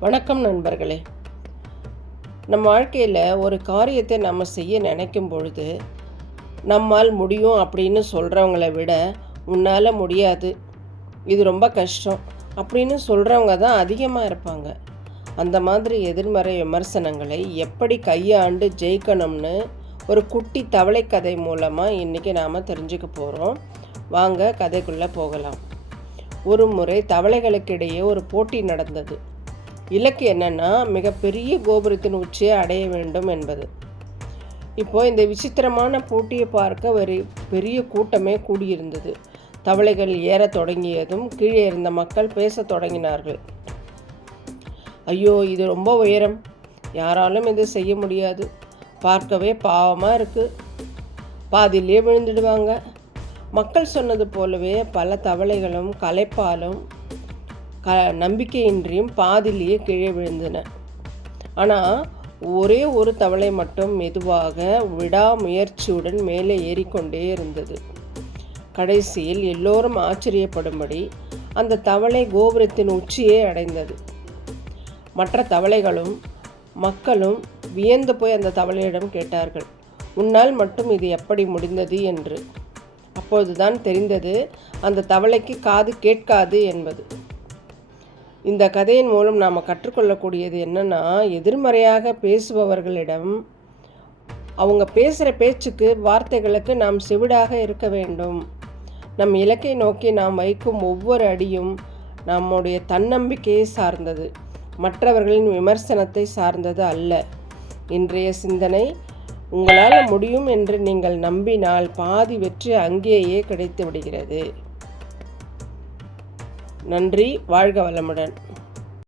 வணக்கம் நண்பர்களே. நம்ம வாழ்க்கையில் ஒரு காரியத்தை நம்ம செய்ய நினைக்கும் பொழுது நம்மால் முடியும் அப்படின்னு சொல்கிறவங்கள விட உன்னால் முடியாது, இது ரொம்ப கஷ்டம் அப்படின்னு சொல்கிறவங்க தான் அதிகமாக இருப்பாங்க. அந்த மாதிரி எதிர்மறை விமர்சனங்களை எப்படி கையாண்டு ஜெயிக்கணும்னு ஒரு குட்டி தவளை கதை மூலமாக இன்றைக்கி நாம் தெரிஞ்சுக்க போகிறோம். வாங்க கதைக்குள்ளே போகலாம். ஒரு முறை தவளைகளுக்கிடையே ஒரு போட்டி நடந்தது. இலக்கு என்னென்னா மிகப்பெரிய கோபுரத்தின் உச்சியை அடைய வேண்டும் என்பது. இப்போது இந்த விசித்திரமான போட்டியை பார்க்க ஒரு பெரிய கூட்டமே கூடியிருந்தது. தவளைகள் ஏற தொடங்கியதும் கீழே இருந்த மக்கள் பேச தொடங்கினார்கள். ஐயோ, இது ரொம்ப உயரம், யாராலும் இதை செய்ய முடியாது, பார்க்கவே பாவமாக இருக்குது, பாதியிலே விழுந்துடுவாங்க. மக்கள் சொன்னது போலவே பல தவளைகளும் களைப்பாலும் நம்பிக்கையின்றியும் பாதிலேயே கீழே விழுந்தன. ஆனால் ஒரே ஒரு தவளை மட்டும் மெதுவாக விடாமுயற்சியுடன் மேலே ஏறிக்கொண்டே இருந்தது. கடைசியில் எல்லோரும் ஆச்சரியப்படும்படி அந்த தவளை கோபுரத்தின் உச்சியை அடைந்தது. மற்ற தவளைகளும் மக்களும் வியந்து போய் அந்த தவளையிடம் கேட்டார்கள், உன்னால் மட்டும் இது எப்படி முடிந்தது என்று. அப்பொழுதுதான் தெரிந்தது அந்த தவளைக்கு காது கேட்காது என்பது. இந்த கதையின் மூலம் நாம் கற்றுக்கொள்ளக்கூடியது என்னென்னா, எதிர்மறையாக பேசுபவர்களிடம் அவங்க பேசுகிற பேச்சுக்கு வார்த்தைகளுக்கு நாம் செவிடாக இருக்க வேண்டும். நம் இலக்கை நோக்கி நாம் வைக்கும் ஒவ்வொரு அடியும் நம்முடைய தன்னம்பிக்கையை சார்ந்தது, மற்றவர்களின் விமர்சனத்தை சார்ந்தது அல்ல. இன்றைய சிந்தனை, உங்களால் முடியும் என்று நீங்கள் நம்பினால் பாதி வெற்றி அங்கேயே கிடைத்து விடுகிறது. நன்றி. வாழ்க வளமுடன்.